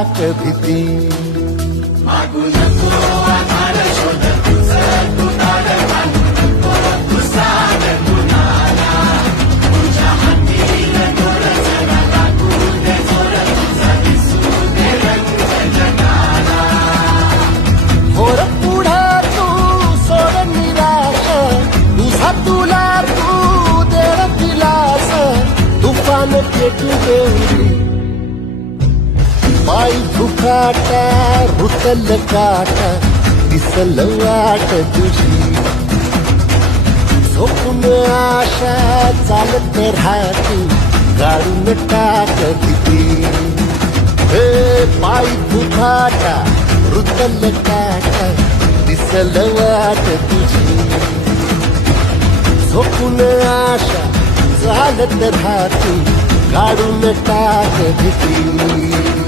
भीती मागू नको आधार शोध तुझं तू ताड मागू नको तू साध कुणाला तुझ्या हातील दोर जरा लागू दे जोर तुझा दिसू दे रंग जगाला होर पुढे तू सोड निराश तुझा तुला तू देर दिलास तुफान पेटू देऊ पायी फुकाटा रुतल काटा दिसल वाट तुझी झोपून आशा चालत राहती गाडून टाक भीती हे पायी फुकाटा रुतल काटा दिसल वाट तुझी झोपून आशा चालत राहती गाडून टाक भीती